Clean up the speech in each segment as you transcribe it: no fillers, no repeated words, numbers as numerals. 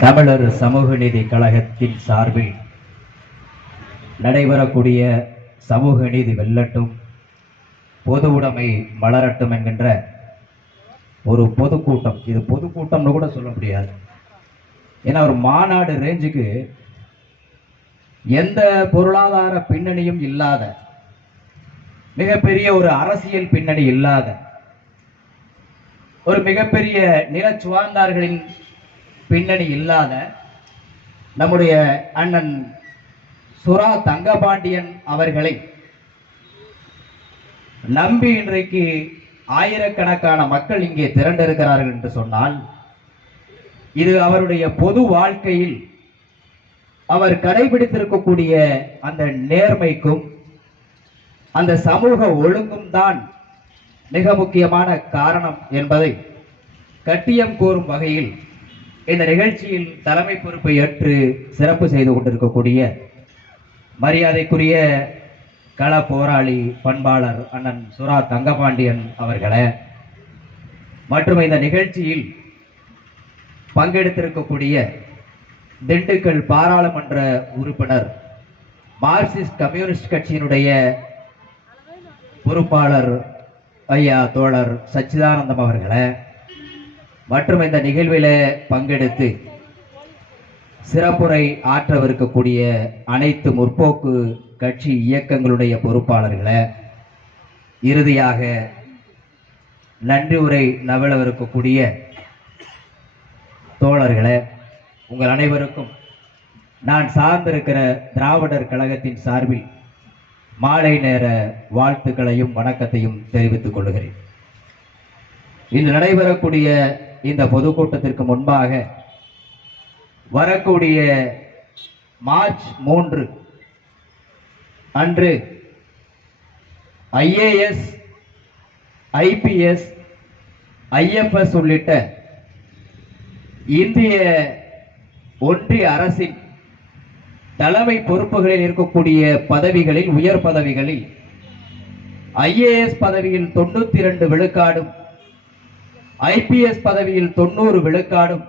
தமிழர் சமூக நீதி கழகத்தின் சார்பில் நடைபெறக்கூடிய சமூக நீதி வெல்லட்டும், பொது உடைமை மலரட்டும் என்கின்ற ஒரு பொதுக்கூட்டம். இது பொதுக்கூட்டம்னு கூட சொல்ல முடியாது. ஏன்னா ஒரு மாநாடு ரேஞ்சுக்கு எந்த பொருளாதார பின்னணியும் இல்லாத, மிகப்பெரிய ஒரு அரசியல் பின்னணி இல்லாத, ஒரு மிகப்பெரிய நிலச்சுவார்ந்தார்களின் பின்னணி இல்லாத நம்முடைய அண்ணன் சுரா தங்கபாண்டியன் அவர்களை நம்பி இன்றைக்கு ஆயிரக்கணக்கான மக்கள் இங்கே திரண்டிருக்கிறார்கள் என்று சொன்னால், இது அவருடைய பொது வாழ்க்கையில் அவர் கடைபிடித்திருக்கக்கூடிய அந்த நேர்மைக்கும் அந்த சமூக ஒழுங்கும் தான் மிக முக்கியமான காரணம் என்பதை கட்டியம் கூறும் வகையில் இந்த நிகழ்ச்சியில் தலைமை பொறுப்பை ஏற்று சிறப்பு செய்து கொண்டிருக்கக்கூடிய மரியாதைக்குரிய கள போராளி பண்பாளர் அண்ணன் சுரா தங்கபாண்டியன் அவர்களே, மற்றும் இந்த நிகழ்ச்சியில் பங்கெடுத்திருக்கக்கூடிய திண்டுக்கல் பாராளுமன்ற உறுப்பினர், மார்க்சிஸ்ட் கம்யூனிஸ்ட் கட்சியினுடைய பொறுப்பாளர் ஐயா தோழர் சச்சிதானந்தம் அவர்களே, மற்றும் இந்த நிகழ்வில் பங்கெடுத்து சிறப்புரை ஆற்றவிருக்கக்கூடிய அனைத்து முற்போக்கு கட்சி இயக்கங்களுடைய பொறுப்பாளர்களே, இறுதியாக நன்றி உரை நவிழவிருக்கக்கூடிய தோழர்களே, உங்கள் அனைவருக்கும் நான் சார்ந்திருக்கிற திராவிடர் கழகத்தின் சார்பில் மாலை நேர வாழ்த்துக்களையும் வணக்கத்தையும் தெரிவித்துக் கொள்கிறேன். இன்று நடைபெறக்கூடிய இந்த பொதுக்கூட்டத்திற்கு முன்பாக வரக்கூடிய மார்ச் 3 அன்று IAS, IPS, IFS உள்ளிட்ட இந்திய ஒன்றிய அரசின் தலைமை பொறுப்புகளில் இருக்கக்கூடிய பதவிகளில், உயர் பதவிகளில் IAS பதவியில் 92 விழுக்காடும், IPS பதவியில் 90 விழுக்காடும்,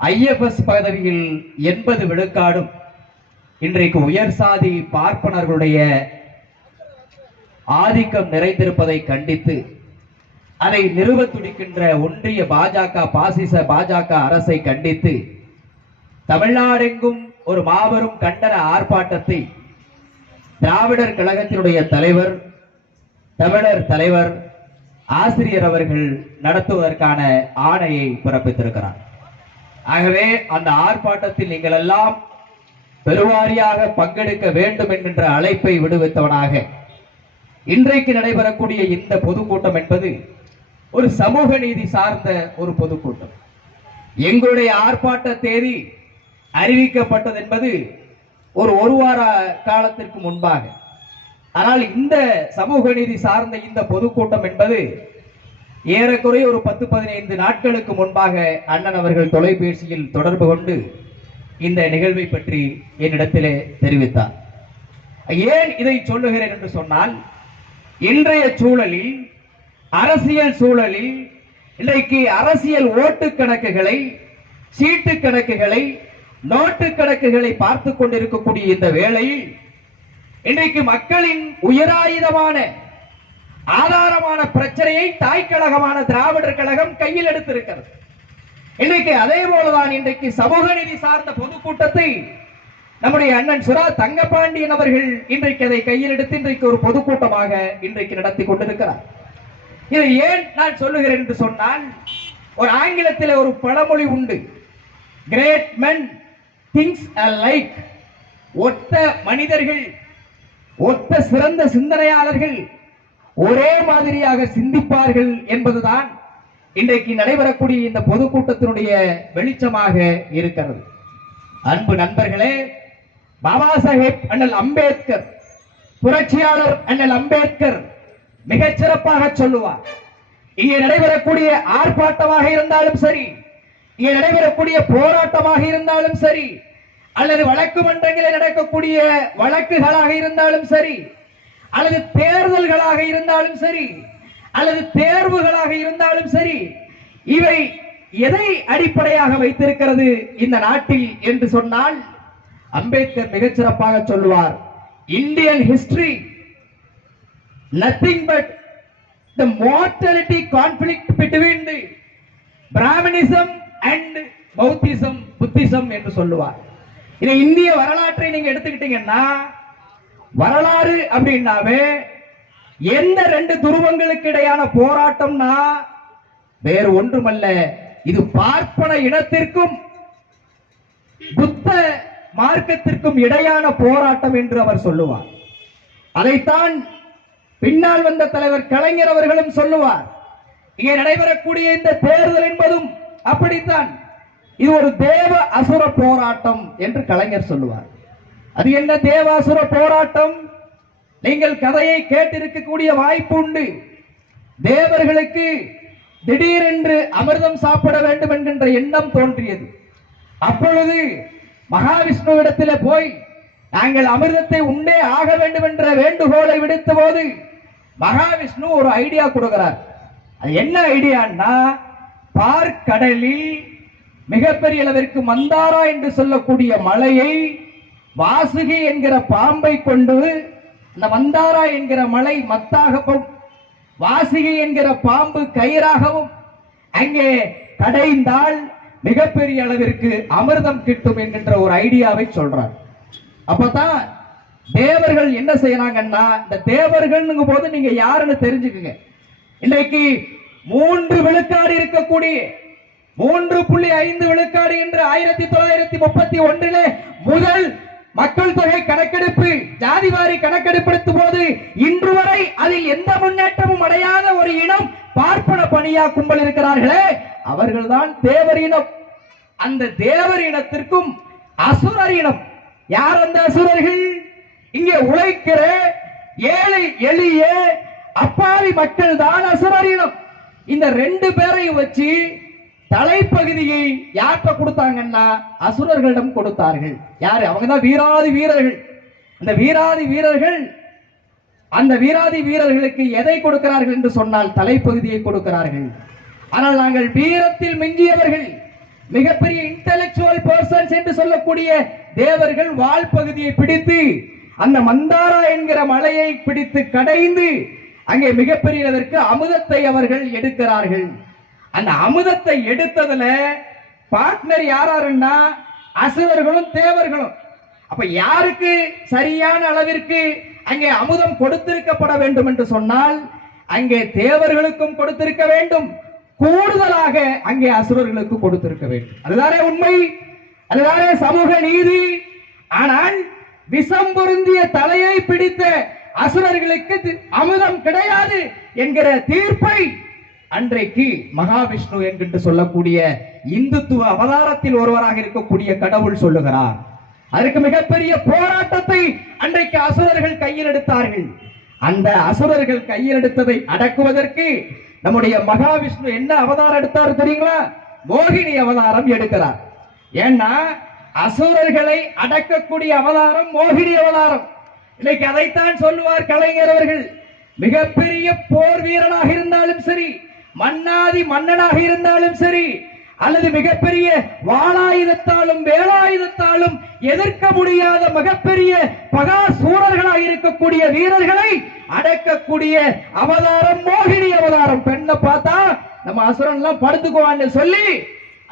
IFS பதவியில் 80 விழுக்காடும் இன்றைக்கு உயர் சாதி பார்ப்பனர்களுடைய ஆதிக்கம் நிறைந்திருப்பதை கண்டித்து அதை நிறுவ துடிக்கின்ற ஒன்றிய பாஜக, பாசிச பாஜக அரசை கண்டித்து தமிழ்நாடெங்கும் ஒரு மாபெரும் கண்டன ஆர்ப்பாட்டத்தை திராவிடர் கழகத்தினுடைய தலைவர், தமிழர் தலைவர் ஆசிரியர் அவர்கள் நடத்துவதற்கான ஆணையை பிறப்பித்திருக்கிறார். ஆகவே அந்த ஆர்ப்பாட்டத்தில் நீங்கள் எல்லாம் பெருவாரியாக பங்கெடுக்க வேண்டும் என்கின்ற அழைப்பை விடுவித்தவனாக இன்றைக்கு நடைபெறக்கூடிய இந்த பொதுக்கூட்டம் என்பது ஒரு சமூக நீதி சார்ந்த ஒரு பொதுக்கூட்டம். எங்களுடைய ஆர்ப்பாட்ட தேதி அறிவிக்கப்பட்டது என்பது ஒரு வார காலத்திற்கு முன்பாக. ஆனால் இந்த சமூக நீதி சார்ந்த இந்த பொதுக்கூட்டம் என்பது ஏறக்குறைய ஒரு 10-15 நாட்களுக்கு முன்பாக அண்ணன் அவர்கள் தொலைபேசியில் தொடர்பு கொண்டு இந்த நிகழ்வை பற்றி என்னிடத்திலே தெரிவித்தார். ஏன் இதை சொல்லுகிறேன் என்று சொன்னால், இன்றைய சூழலில், அரசியல் சூழலில் இன்றைக்கு அரசியல் ஓட்டு கணக்குகளை, சீட்டு கணக்குகளை, நோட்டு கணக்குகளை பார்த்து கொண்டிருக்கக்கூடிய இந்த வேளையில் இன்றைக்கு மக்களின் உயராயுதமான ஆதாரமான பிரச்சனையை தாய் கழகமான திராவிடர் கழகம் கையில் எடுத்திருக்கிறது. இன்றைக்கு அதே போலதான் இன்றைக்கு சமூக நீதி சார்ந்த பொதுக்கூட்டத்தை நம்முடைய அண்ணன் சுரா தங்கபாண்டியன் அவர்கள் இன்றைக்கு அதை கையில் எடுத்து இன்றைக்கு ஒரு பொதுக்கூட்டமாக இன்றைக்கு நடத்தி கொண்டிருக்கிறார். இதை ஏன் நான் சொல்லுகிறேன் என்று சொன்னால், ஒரு ஆங்கிலத்தில் ஒரு பழமொழி உண்டு, கிரேட் மென் திங்ஸ் அலைக். ஒத்த மனிதர்கள், ஒத்த சிறந்த சிந்தனையாளர்கள் ஒரே மாதிரியாக சிந்திப்பார்கள் என்பதுதான் இன்றைக்கு நடைபெறக்கூடிய இந்த பொதுக்கூட்டத்தினுடைய வெளிச்சமாக இருக்கிறது. அன்பு நண்பர்களே, பாபா சாஹேப் அண்ணல் அம்பேத்கர், புரட்சியாளர் அண்ணல் அம்பேத்கர் மிகச் சிறப்பாக சொல்லுவார், இங்கே நடைபெறக்கூடிய ஆர்ப்பாட்டமாக இருந்தாலும் சரி, இங்கே நடைபெறக்கூடிய போராட்டமாக இருந்தாலும் சரி, அல்லது வழக்கு மன்றங்களில் நடக்கக்கூடிய வழக்குகளாக இருந்தாலும் சரி, அல்லது தேர்தல்களாக இருந்தாலும் சரி, அல்லது தேர்வுகளாக இருந்தாலும் சரி, இவை எதை அடிப்படையாக வைத்திருக்கிறது இந்த நாட்டில் என்று சொன்னால் அம்பேத்கர் மிகச்சிறப்பாக சொல்லுவார், Indian history nothing but the mortality conflict between the Brahmanism and Buddhism Buddhism என்று சொல்லுவார். இதை இந்திய வரலாற்றை நீங்க எடுத்துக்கிட்டீங்கன்னா, வரலாறு அப்படின்னாவே எந்த ரெண்டு துருவங்களுக்கு இடையான போராட்டம்னா வேறு ஒன்றுமல்ல, இது பார்ப்பன இனத்திற்கும் புத்த மார்க்கத்திற்கும் இடையான போராட்டம் என்று அவர் சொல்லுவார். அதைத்தான் பின்னால் வந்த தலைவர் கலைஞர் அவர்களும் சொல்லுவார். இங்கே நடைபெறக்கூடிய இந்த தேர்தல் என்பதும் அப்படித்தான், இது ஒரு தேவ அசுர போராட்டம் என்று கலைஞர் சொல்லுவார். அது என்ன தேவ அசுர போராட்டம்? நீங்கள் கதையை கேட்டிருக்கக்கூடிய வாய்ப்பு உண்டு. தேவர்களுக்கு திடீரென்று அமிர்தம் சாப்பிட வேண்டும் என்கின்ற எண்ணம் தோன்றியது. அப்பொழுது மகாவிஷ்ணுவிடத்தில் போய் நாங்கள் அமிர்தத்தை உண்டே ஆக வேண்டும் என்ற வேண்டுகோளை விடுத்த போது மகாவிஷ்ணு ஒரு ஐடியா கொடுக்கிறார். அது என்ன ஐடியான்னா, பார்க்கடலில் மிகப்பெரிய அளவிற்கு மந்தாரா என்று சொல்லக்கூடிய மலையை வாசுகி என்கிற பாம்பை கொண்டு, அந்த மந்தாரா என்கிற மலை மத்தாகவும் வாசுகி என்கிற பாம்பு கயிறாகவும் அங்கே கடைந்தால் மிகப்பெரிய அளவிற்கு அமிர்தம் கிட்டும் என்கின்ற ஒரு ஐடியாவை சொல்றார். அப்பதான் தேவர்கள் என்ன செய்யறாங்கன்னா, இந்த தேவர்கள் போது நீங்க யாருன்னு தெரிஞ்சுக்குங்க. இன்றைக்கு 3 விழுக்காடு இருக்கக்கூடிய 3.5 விழுக்காடு என்று 1931 முதல் மக்கள் தொகை கணக்கெடுப்பு ஜாதிவாரி கணக்கெடுப்படுத்தும் போது இன்று வரை அதில் எந்த முன்னேற்றமும் அடையாத ஒரு இனம் பார்ப்பன பணியா கும்பல் இருக்கிறார்களே, அவர்கள்தான் தேவர் இனம். அந்த தேவர் இனத்திற்கும் அசுரர் இனம். யார் அந்த அசுரர்கள்? இங்கே உழைக்கிற ஏழை எளிய அப்பாவி மக்கள் தான் அசுரர் இனம். இந்த 2 பேரையும் வச்சு தலைப்பகுதியை யார்கிட்ட கொடுத்தாங்கன்னா அசுரர்களிடம் கொடுத்தார்கள். யாரு? அவங்க தான் வீராதி வீரர்கள். அந்த வீராதி வீரர்களுக்கு எதை கொடுக்கிறார்கள் என்று சொன்னால் தலைப்பகுதியை கொடுக்கிறார்கள். ஆனால் நாங்கள் வீரத்தில் மிஞ்சியவர்கள், மிகப்பெரிய இன்டெலக்சுவல் பர்சன்ஸ் என்று சொல்லக்கூடிய தேவர்கள் வால் பகுதியை பிடித்து அந்த மந்தாரா என்கிற மலையை பிடித்து கடைந்து அங்கே மிகப்பெரியதற்கு அமுதத்தை அவர்கள் எடுக்கிறார்கள். அந்த அமுதத்தை எடுத்ததுல பார்ட்னர் யாராருன்னா அசுரர்களும் தேவர்களும். அப்ப யாருக்கு சரியான அளவிற்கு அங்கே அமுதம் கொடுத்திருக்கப்பட வேண்டும் என்று சொன்னால் அங்கே தேவர்களுக்கும் கொடுத்திருக்க வேண்டும், கூடுதலாக அங்கே அசுரர்களுக்கு கொடுத்திருக்க வேண்டும். அதுதானே உண்மை, அதுதானே சமூக நீதி. ஆனால் விஷம் பொருந்திய தலையை பிடித்த அசுரர்களுக்கு அமுதம் கிடையாது என்கிற தீர்ப்பை அன்றைக்கு மகாவிஷ்ணு என்கின்ற சொல்லக்கூடிய இந்துத்துவ அவதாரத்தில் ஒருவராக இருக்கக்கூடிய கடவுள் சொல்லுகிறார். அதற்கு மிகப்பெரிய போராட்டத்தை அன்றைக்கு அசுரர்கள் கையில் எடுத்தார்கள். அந்த அசுரர்கள் கையில் எடுத்ததை அடக்குவதற்கு நம்முடைய மகாவிஷ்ணு என்ன அவதாரம் எடுத்தார் தெரியுங்களா? மோகினி அவதாரம் எடுக்கிறார். ஏன்னா அசுரர்களை அடக்கக்கூடிய அவதாரம் மோகினி அவதாரம். இன்னைக்கு அதைத்தான் சொல்லுவார் கலைஞர் அவர்கள். மிகப்பெரிய போர் வீரனாக இருந்தாலும் சரி, மன்னாதி மன்னனாக இருந்தாலும் சரி, அல்லது மிகப்பெரிய வாளாயுதத்தாலும் வேலாயுதத்தாலும் எதிர்க்க முடியாத மிகப்பெரிய பகா சூரர்களாக இருக்கக்கூடிய வீரர்களை அடக்கக்கூடிய அவதாரம் மோகினி அவதாரம். பெண்ணை பார்த்தா நம்ம அசுரன் எல்லாம் படுத்துக்குவான்னு சொல்லி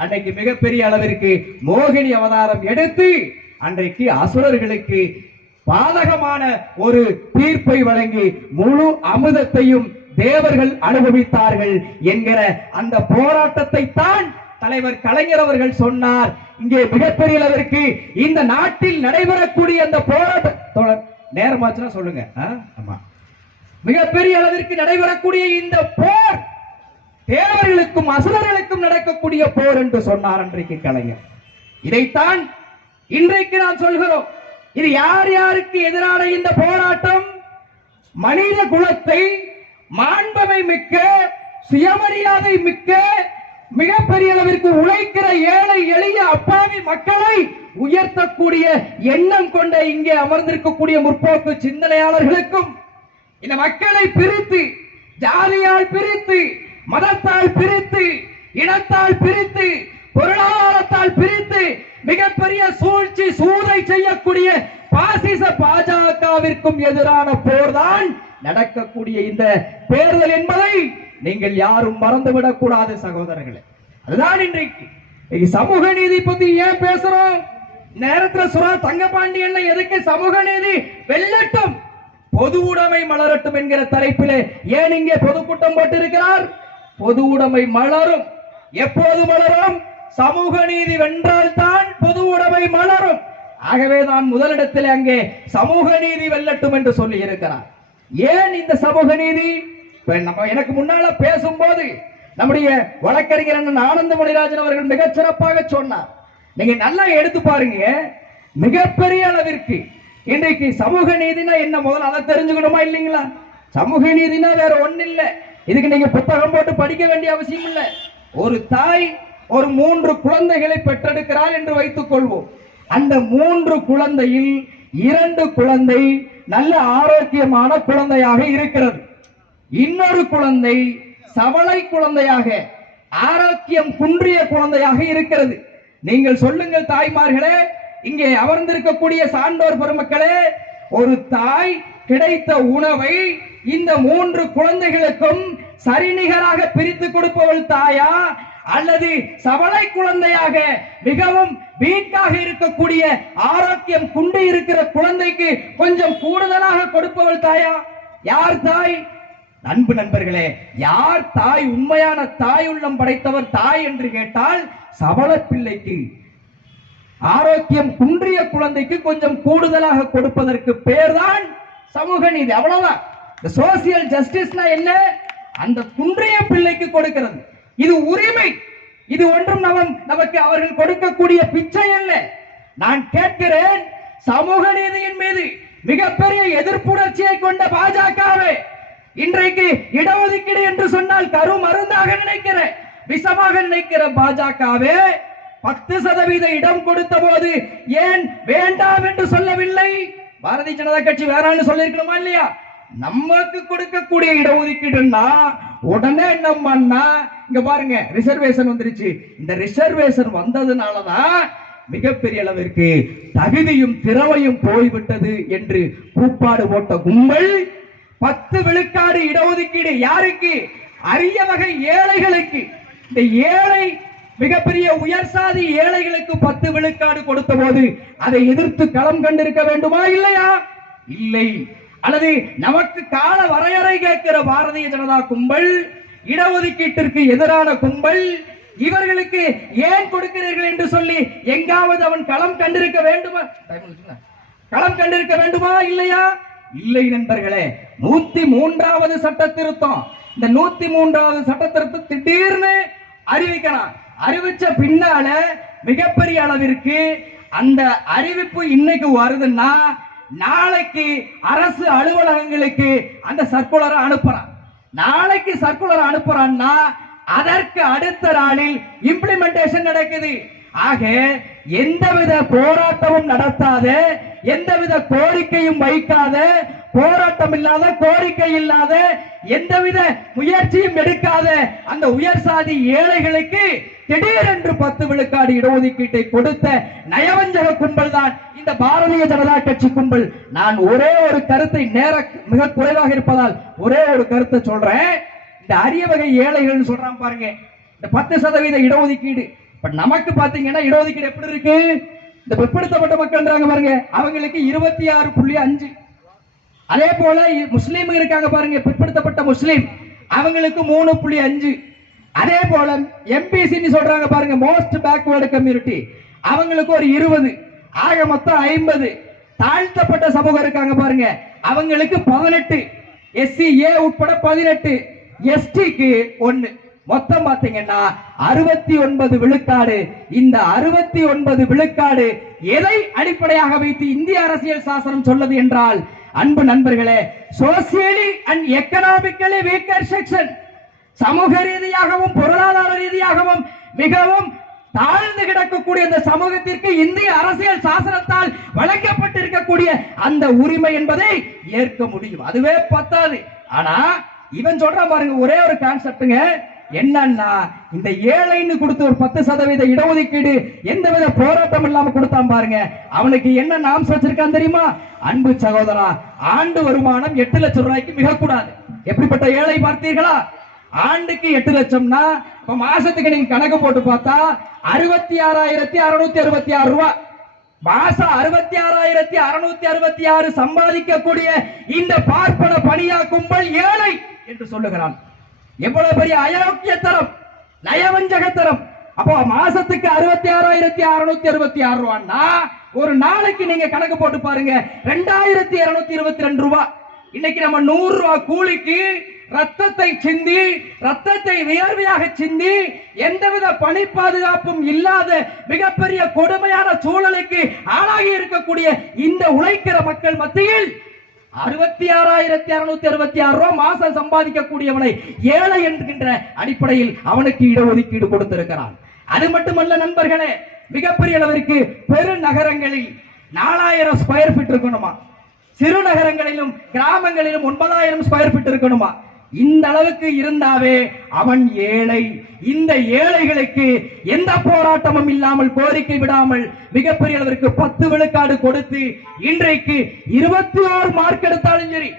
அன்றைக்கு மிகப்பெரிய அளவிற்கு மோகினி அவதாரம் எடுத்து அன்றைக்கு அசுரர்களுக்கு பாதகமான ஒரு தீர்ப்பை வழங்கி முழு அமுதத்தையும் தேவர்கள் அனுபவித்தார்கள் என்கிற அந்த போராட்டத்தை தான் தலைவர் கலைஞர் அவர்கள் சொன்னார். இங்கே மிகப்பெரிய அளவிற்கு இந்த நாட்டில் நடைபெறக்கூடிய அந்த போராட்டம் நேரமாச்சுன்னா சொல்லுங்க. ஆமா, மிகப்பெரிய அளவிற்கு நடைபெறக்கூடிய இந்த போர் தேவர்களுக்கும் அசுரர்களுக்கும் நடக்கக்கூடிய போர் என்று சொன்னார் அன்றைக்கு கலைஞர். இதைத்தான் இன்றைக்கு நான் சொல்கிறோம். இது யார் யாருக்கு எதிரான இந்த போராட்டம்? மனித குலத்தை மாண்பமை மிக்க, சுயமரியாதை மிக்க, மிகப்பெரிய அளவிற்கு உழைக்கிற ஏழை எளிய அப்பாவி மக்களை உயர்த்தக்கூடிய எண்ணம் கொண்ட இங்கே அமர்ந்திருக்கக்கூடிய முற்போக்கு சிந்தனையாளர்களுக்கும், இந்த மக்களை பிரித்து, ஜாதியால் பிரித்து, மதத்தால் பிரித்து, இனத்தால் பிரித்து, பொருளாதாரத்தால் பிரித்து மிகப்பெரிய சூழ்ச்சி சூதை செய்யக்கூடிய பாசிச பாஜகவிற்கும் எதிரான போர்தான் நடக்கக்கூடிய இந்த தேர்தல் என்பதை நீங்கள் யாரும் மறந்துவிடக் கூடாது சகோதரர்களே. அதுதான் இன்றைக்கு சமூக நீதி பத்தி ஏன் பேசுறோம்? நேரத்தில் சுரா தங்கபாண்டியன் எதுக்கு சமூக நீதி வெல்லட்டும், பொது உடைமை மலரட்டும் என்கிற தலைப்பிலே ஏன் இங்கே பொதுக்கூட்டம் போட்டிருக்கிறார்? பொது உடைமை மலரும். எப்போது மலரும்? சமூக நீதி வென்றால் தான் பொது உடைமை மலரும். ஆகவே தான் முதலிடத்தில் அங்கே சமூக நீதி வெல்லட்டும் என்று சொல்லி இருக்கிறார். ஏன் இந்த சமூக நீதி? எனக்கு முன்னால பேசும்போது நம்முடைய வழக்கறிஞர் ஆனந்த மணிராஜன் அவர்கள் மிகச் சிறப்பாக சொன்னார். நீங்க நல்லா எடுத்து பாருங்க, மிகப்பெரிய அளவிற்கு இன்றைக்கு சமூக நீதினா என்ன, முதல்ல அதை தெரிஞ்சுக்கணுமா இல்லைங்களா? சமூக நீதினா வேற ஒண்ணு இல்ல. இதுக்கு நீங்க புத்தகம் போட்டு படிக்க வேண்டிய அவசியம் இல்லை. ஒரு தாய் ஒரு 3 குழந்தைகளை பெற்றெடுக்கிறார் என்று வைத்துக் கொள்வோம். அந்த 3 குழந்தையில் 2 குழந்தை நல்ல ஆரோக்கியமான குழந்தையாக இருக்கிறது, இன்னொரு குழந்தை சவளை குழந்தையாக ஆரோக்கியம் குன்றிய குழந்தையாக இருக்கிறது. நீங்கள் சொல்லுங்கள் தாய்மார்களே, இங்கே அமர்ந்திருக்கக்கூடிய சான்றோர் பெருமக்களே, ஒரு தாய் கிடைத்த உணவை இந்த 3 குழந்தைகளுக்கும் சரிநிகராக பிரித்து கொடுப்பவள் தாயா, அல்லது சவளை குழந்தையாக மிகவும் வீக்காக இருக்கக்கூடிய ஆரோக்கியம் குண்டு இருக்கிற குழந்தைக்கு கொஞ்சம் கூடுதலாக கொடுப்பவள் தாயா? யார் தாய்? அன்பு நண்பர்களே, யார் தாய்? உண்மையான தாய் உள்ளம் படைத்தவர் தாய் என்று கேட்டால் சவள பிள்ளைக்கு, ஆரோக்கியம் குன்றிய குழந்தைக்கு கொஞ்சம் கூடுதலாக கொடுப்பதற்கு பேர்தான் சமூக நீதி. அவ்வளவுதான். சோசியல் ஜஸ்டிஸ்னா என்ன? அந்த குன்றிய பிள்ளைக்கு கொடுக்கிறது. இது உரிமை. இது ஒன்றும் நமக்கு அவர்கள் கொடுக்கக்கூடிய பிச்சை அல்ல. நான் கேட்கிறேன், சமூக நீதியின் மீது மிகப்பெரிய எதிர்ப்புணர்ச்சியை கொண்ட பாஜகவே இன்றைக்கு இடஒதுக்கீடு என்று சொன்னால் கரு மருந்தாக நினைக்கிற, விஷமாக நினைக்கிற பாஜகவே 10% இடம் கொடுத்த போது ஏன் வேண்டாம் என்று சொல்லவில்லை? பாரதிய ஜனதா கட்சி வேறான்னு சொல்லிருக்கணுமா இல்லையா? நமக்கு கொடுக்கக்கூடிய இடஒதுக்கீடுன்னா உடனே நம்ம இங்க பாருங்க ரிசர்வேஷன் வந்துருச்சு. இந்த ரிசர்வேஷன் வந்ததுனாலதான் மிகப்பெரிய அளவிற்கு தகுதியும் திறமையும் போய்விட்டது என்று கூப்பாடு போட்ட கும்பல் 10 விழுக்காடு இடஒதுக்கீடு யாருக்கு? அரிய வகை ஏழைகளுக்கு. இந்த ஏழை மிகப்பெரிய உயர் சாதி ஏழைகளுக்கு 10 விழுக்காடு கொடுத்த போது அதை எதிர்த்து களம் கண்டிருக்க வேண்டுமா இல்லையா? இல்லை. அல்லது நமக்கு கால வரையறை கேட்கிற பாரதிய ஜனதா கும்பல், இடஒதுக்கீட்டிற்கு எதிரான கும்பல், இவர்களுக்கு ஏன் கொடுக்கிறீர்கள் என்று சொல்லி எங்காவது அவன் களம் கண்டிருக்க வேண்டுமா? களம் கண்டிருக்க வேண்டுமா இல்லையா? இல்லை நண்பர்களே. 103வது சட்ட திருத்தம். இந்த 103வது சட்ட திருத்தம் திடீர்னு அறிவிக்கிறான். அறிவிச்ச பின்னால மிகப்பெரிய அளவிற்கு அந்த அறிவிப்பு இன்னைக்கு வருதுன்னா நாளைக்கு அரசு அலுவலகங்களுக்கு அந்த சர்க்குலரை அனுப்புறான். நாளைக்கு சர்க்குலர் அனுப்புறான்னா அதற்கு அடுத்த நாளில் இம்ப்ளிமெண்டேஷன் நடக்குது. ஆக எந்தவித போராட்டமும் நடத்தாத, எந்தவித கோரிக்கையும் வைக்காத, போராட்டம் இல்லாத, கோரிக்கை இல்லாத, எந்தவித முயற்சியும் எடுக்காத அந்த உயர் சாதி ஏழைகளுக்கு திடீரென்று 10 விழுக்காடு இடஒதுக்கீட்டை கொடுத்த நயவஞ்சக கும்பல் தான் இந்த பாரதிய ஜனதா கட்சி கும்பல். நான் ஒரே ஒரு கருத்தை, மிக குறைவாக இருப்பதால் ஒரே ஒரு கருத்தை சொல்றேன். இந்த அரிய வகை ஏழைகள் சொல்றான் பாருங்க, இந்த 10% இடஒதுக்கீடு. இப்ப நமக்கு பாத்தீங்கன்னா இடஒதுக்கீடு எப்படி இருக்கு? இந்த பிற்படுத்தப்பட்ட மக்கள் பாருங்க, அவங்களுக்கு 26.5. அதே போல முஸ்லீம் இருக்காங்க பாருங்க, பிற்படுத்தப்பட்ட முஸ்லீம், அவங்களுக்கு 3.5. அதே போல எம்பிசி சொல்றாங்க பாருங்க, மோஸ்ட் பேக்வர்டு கம்யூனிட்டி, அவங்களுக்கு ஒரு 20. ஆக மொத்தம் 50. தாழ்த்தப்பட்ட சமூகம் இருக்காங்க பாருங்க, அவங்களுக்கு 18. SCA உட்பட 18, STக்கு 1. மொத்தம் பாத்தீங்கன்னா 69 விழுக்காடு. இந்த 69 விழுக்காடு எதை அடிப்படையாக வைத்து இந்திய அரசியல் சாசனம் சொல்லது என்றால், அன்பு நண்பர்களே, socially and economically weaker section, சமூக ரீதியாகவும் பொருளாதார ரீதியாகவும் மிகவும் தாழ்ந்து கிடக்கக்கூடிய இந்த சமூகத்திற்கு இந்திய அரசியல் சாசனத்தால் வழங்கப்பட்டிருக்கக்கூடிய அந்த உரிமை என்பதை ஏற்க முடியும். அதுவே பத்தாது. ஆனா இவன் சொல்றான் பாருங்க, ஒரே ஒரு கான்செப்டுங்க, என்னன்னா இந்த ஏழைன்னு கொடுத்து ஒரு 10% இடஒதுக்கீடு எந்தவித போராட்டம் இல்லாம கொடுத்தான் பாருங்க, அவனுக்கு என்ன நாம்ஸ் வச்சிருக்கான் தெரியுமா? அன்பு சகோதரா, ஆண்டு வருமானம் 8 லட்சம் ரூபாய்க்கு மிகக்கூடாது. எப்படிப்பட்ட ஏழை பார்த்தீர்களா? ஆண்டுக்கு 8 லட்சம்னா இப்ப மாசத்துக்கு நீங்க கணக்கு போட்டு பார்த்தா 66,666 ரூபாய். மாசம் 66,666 சம்பாதிக்கக்கூடிய இந்த பார்ப்பன பணியா கும்பல் ஏழை என்று சொல்லுகிறான். எவ்வளவு பெரிய அயோக்கியத்தரம், நயவஞ்சகத்தரம். அப்போ மாசத்துக்கு 66,666 ரூபான்னா ஒரு நாளைக்கு நீங்க கணக்கு போட்டு பாருங்க 2,222 ரூபாய். இன்னைக்கு நம்ம 100 ரூபாய் கூலிக்கு ரத்தத்தை சிந்தி, ரத்தத்தை வியர்வையாக சிந்தி, எந்தவித பணி பாதுகாப்பும் இல்லாத மிகப்பெரிய கொடுமையான சூழலுக்கு ஆளாகி இருக்கக்கூடிய இந்த உழைக்கிற மக்கள் மத்தியில் 66,666 ரூபாய் மாசம் சம்பாதிக்கக்கூடியவனை ஏழை என்கின்ற அடிப்படையில் அவனுக்கு இடஒதுக்கீடு கொடுத்திருக்கிறான். அது மட்டுமல்ல நண்பர்களே, மிகப்பெரிய அளவிற்கு பெருநகரங்களில் 4,000 ஸ்கொயர் ஃபீட் இருக்கணுமா, சிறு நகரங்களிலும் கிராமங்களிலும் 9,000 ஸ்கொயர் ஃபீட் இருக்கணுமா. இந்த அளவுக்கு இருந்தாவே அவன் ஏழை. இந்த ஏழைகளுக்கு எந்த போராட்டமும் இல்லாமல், கோரிக்கை விடாமல் மிகப்பெரிய அளவிற்கு 10 விழுக்காடு கொடுத்து இன்றைக்கு 21 மார்க் எடுத்தாலும் சரி,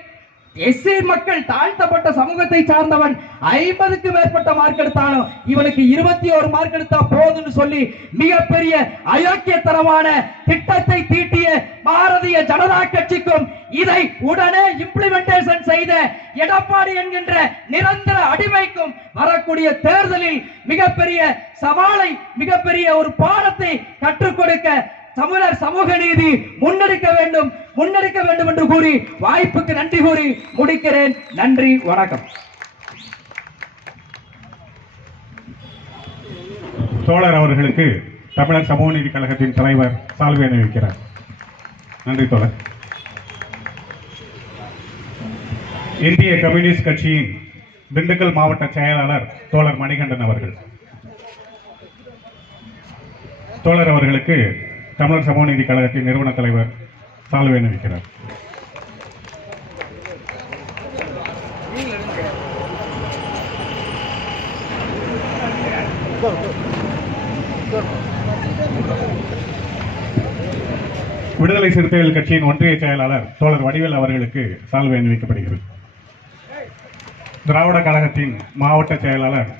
எஸ்சி மக்கள் தாழ்த்தப்பட்ட சமூகத்தை சார்ந்தவன் 50க்கு மேற்பட்ட மார்க் எடுத்தாலும் இவனுக்கு 21 மார்க் எடுத்தா போதும்னு சொல்லி மிகப்பெரிய அயோக்கியத்தனமான திட்டத்தை தீட்டிய பாரதிய ஜனதா கட்சிக்கும் இதை உடனே இம்ப்ளிமெண்டேஷன் செய்த எடப்பாடி என்கின்ற நிரந்தர அடிமைக்கும் வரக்கூடிய தேர்தலில் மிகப்பெரிய சவாலை, மிகப்பெரிய ஒரு பாடத்தை கற்றுக் கொடுக்க தமிழர் சமூக நீதி முன்னெடுக்க வேண்டும் என்று கூறி வாய்ப்புக்கு நன்றி கூறி முடிக்கிறேன். நன்றி, வணக்கம். தோழர் அவர்களுக்கு தமிழர் சமூக நீதி கழகத்தின் தலைவர் சால்வை அணிவிக்கிறார். நன்றி தோழர். இந்திய கம்யூனிஸ்ட் கட்சியின் திண்டுக்கல் மாவட்ட செயலாளர் தோழர் மணிகண்டன் அவர்கள். தோழர் அவர்களுக்கு தமிழர் சமூக நீதி கழகத்தின் நிறுவன தலைவர் சால்வை அணிவிக்கிறார். விடுதலை சிறுத்தைகள் கட்சியின் ஒன்றிய செயலாளர் தோழர் வடிவேல் அவர்களுக்கு சால்வை அணிவிக்கப்படுகிறது. திராவிட கழகத்தின் மாவட்ட செயலாளர்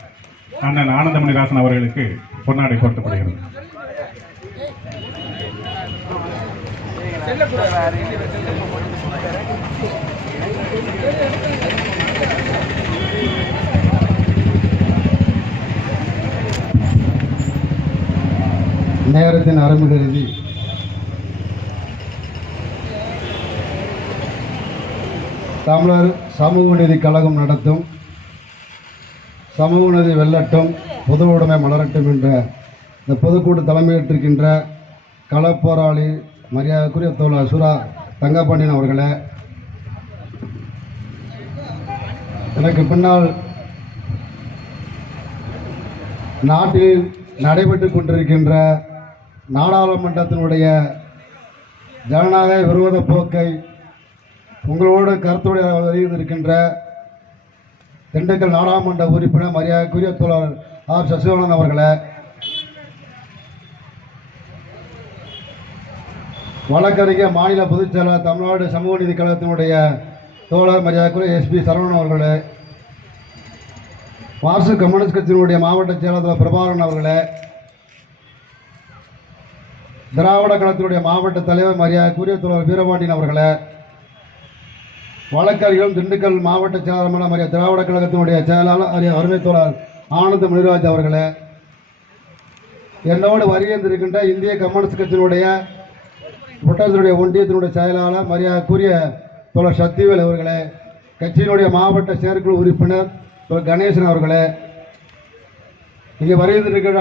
அண்ணன் ஆனந்தமணிதாசன் அவர்களுக்கு பொன்னாடை போர்த்தப்படுகிறது. நேரத்தின் அருமை கருதி தமிழர் சமூக நீதி கழகம் நடத்தும் சமூக நீதி வெல்லட்டும், பொது உடைமை மலரட்டும் என்ற இந்த பொதுக்கூட்ட தலைமையேற்றிருக்கின்ற களப்போராளி மரியாதைக்குரிய தோழர் சுரா தங்கப்பாண்டியன் அவர்களே, எனக்கு பின்னால் நாட்டில் நடைபெற்று கொண்டிருக்கின்ற நாடாளுமன்றத்தினுடைய ஜனநாயக விரோத போக்கை உங்களோடு கருத்துடைய வெளியிட்டிருக்கின்ற திண்டுக்கல் நாடாளுமன்ற உறுப்பினர் மரியாதைக்குரிய தோழர் ஆர் சசிவலன் அவர்களே, வழக்கறிஞர் மாநில பொதுச் செயலாளர் தமிழ்நாடு சமூக நீதி கழகத்தினுடைய தோழர் மரியாதைக்குரிய எஸ்பி சரவணன் அவர்களே, மார்க்சிஸ்ட் கம்யூனிஸ்ட் கட்சியினுடைய மாவட்ட செயலாளர் பிரபாகரன் அவர்களே, திராவிட கழகத்தினுடைய மாவட்ட தலைவர் மரியாதைக்குரிய தோழர் வீரபாண்டியன் அவர்களே, வழக்கறிஞரும் திண்டுக்கல் மாவட்ட செயலாளர் மரியாதை திராவிட கழகத்தினுடைய செயலாளர் அருமை தோழர் ஆனந்த முனிராஜ் அவர்களே, என்னோடு வருகின்றிருக்கின்ற இந்திய கம்யூனிஸ்ட் கட்சியினுடைய புட்டத்தினுடைய ஒன்றியத்தினுடைய செயலாளர் மரியாதைக்குரிய தோழர் சக்திவேல் அவர்களே, கட்சியினுடைய மாவட்ட செயற்குழு உறுப்பினர் தோழர் கணேசன் அவர்களே, இங்கே வருகின்றிருக்கின்ற